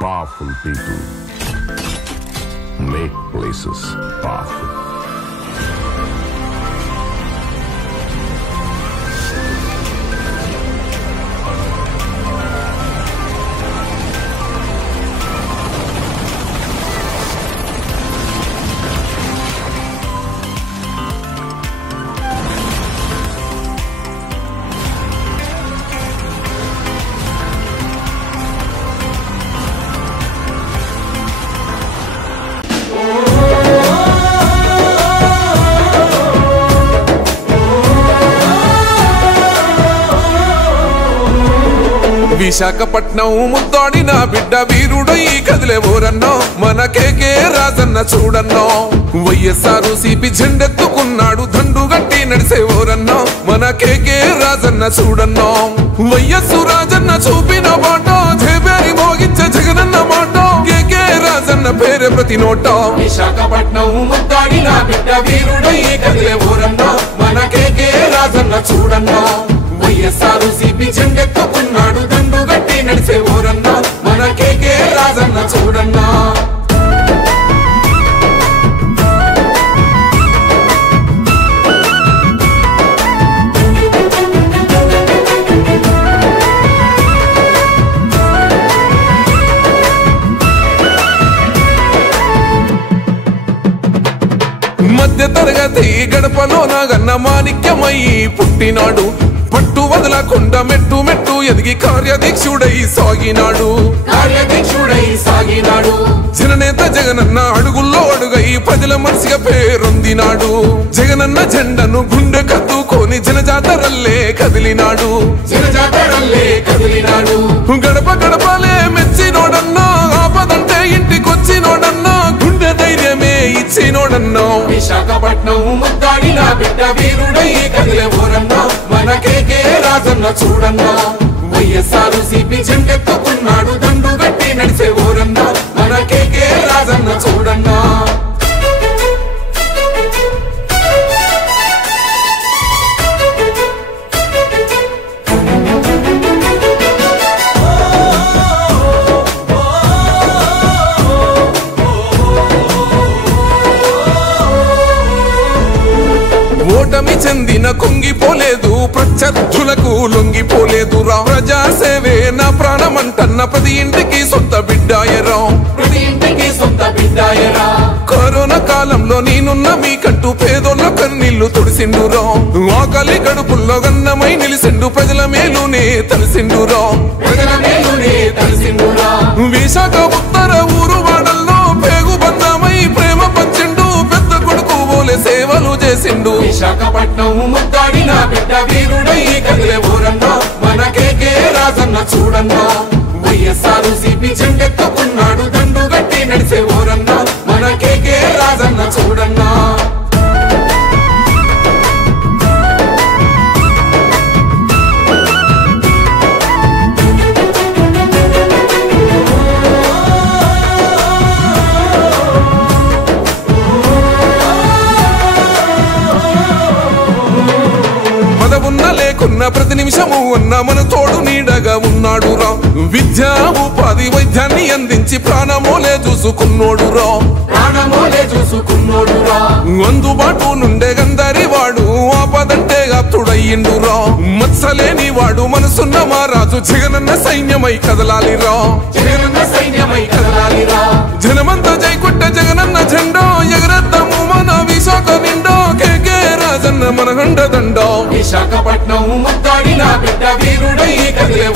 Powerful people make places powerful. Visakhapatnam ముద్దాడిన బిడ్డ వీరుడై కదిలే ఊరన్నో మన కేకే రాజన్న చూడన్నో వైఎస్ఆర్ సిపి జెండెత్తుకున్నాడు దండు గట్టి నడిసే ఊరన్నో మన కేకే రాజన్న చూడన్నో వైఎస్సు రాజన్న చూపిన బాట జేబేరి మోగించే జగనన్న మాట కేకే రాజన్న పేరే ప్రతి నోట విశాఖపట్నం ముద్దాడిన బిడ్డ వీరుడై కదిలే ఊరన్నో మన కేకే రాజన్న చూడన్నో వైఎస్ఆర్ సిపి జెండెత్తుకున్నాడు దండు గట్టి నడిసే ఊరన్నా మన కేకే రాజన్న చూడన్నా మధ్య తరగతి గడపలో నాగన్న మాణిక్యమై పుట్టినాడు పట్టు వదలకుండా మెట్టు మెట్టు ఎదిగి కార్యదీక్షుడై సాగినాడు జననేత జగనన్న అడుగుల్లో అడుగై ప్రజల మనసుగా పేరొందినాడు జగనన్న జెండను గుండె కత్తుకొని జనజాతరల్లే కదిలినాడు గడప గడపలే మెచ్చినోడన్నా ఆపదంటే ఇంటికొచ్చినోడన్నా గుండె ధైర్యమే ఇచ్చినోడన్నా విశాఖపట్నం ముద్దాడిన బిడ్డ వీరుడై కదిలే ఊరన్నా మన కేకే రాజన్న చూడన్నా వైఎస్ఆర్ సిపి జెండెత్తుకున్నాడు దండు గట్టి నడిసే ఊరన్నా మన కేకే రాజన్న చూడన్నా ఓటమి చెందిన కుంగిపోలేదు ప్రత్యర్థులకు లొంగిపోలేదురా ప్రజాసేవే నా ప్రాణమంటన్న ప్రతి ఇంటికి సొంత బిడ్డాయరా కరోనా కాలంలో నేనున్న మీకంటూ పేదోళ్ళ కన్నీళ్లు తుడిసిండురా ఆకలి గడుపుల్లో గన్నమై నిలిసిండు ప్రజల మేలునే తలిసిండురా విశాఖ ఉత్తర ఊరు వాడల్లో పేగు బంధమై ప్రేమ పంచిండు పెద్ద కొడుకు బోలే సేవలు చేసిండు విశాఖపట్నం ముద్దాడిన బిడ్డ వీరుడై కదిలే ఊరన్నా మన కేకే రాజన్న చూడన్నా వైఎస్ఆర్ సిపి జెండెత్తుకున్నాడు దండు గట్టి నడిసే ఊరన్నా మన కేకే రాజన్న చూడన్నా లేకున్న ప్రతి నిమిషము ఉన్న మన తోడు నీడగా ఉన్నాడు రా విద్యా ఉపాధి వైద్యాన్ని అందించి ప్రాణమోలే చూసుకున్నోడురా అందుబాటు నుండే గందరి వాడు ఆపదంటే ఆప్తుడయ్యిండురా మత్సలేని వాడు మనసున్న మారాజు జగనన్న సైన్యమై కదలాలిరా జనమంతా జైకొట్ట జగనన్న జెండా ఎగరేద్దాము మన విశాఖ నిండా కేకే రాజన్న మన గండ దండ విశాఖపట్నం ముద్దాడిన బిడ్డ వీరుడై కదిలే